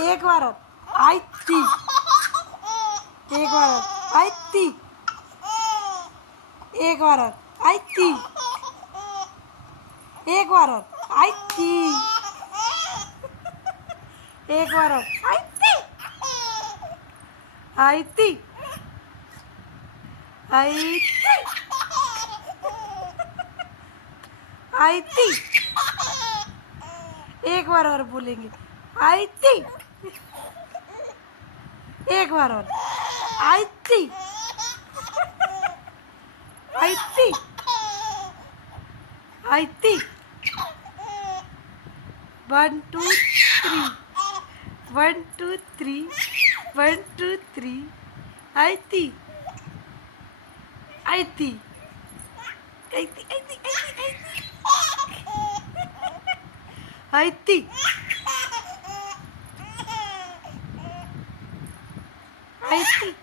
एक बार और आई थी। एक बार और आई थी। एक बार और आई थी। एक बार और आई थी। एक बार और आई थी। आई थी। आई थी। आई थी। एक बार और बोलेंगे आई थी। एक बार और आई थी। आई थी। आई थी। 1 2 3 1 2 3 1 2 3 आई थी। आई थी। आई थी। आई थी। आई थी। आई थी।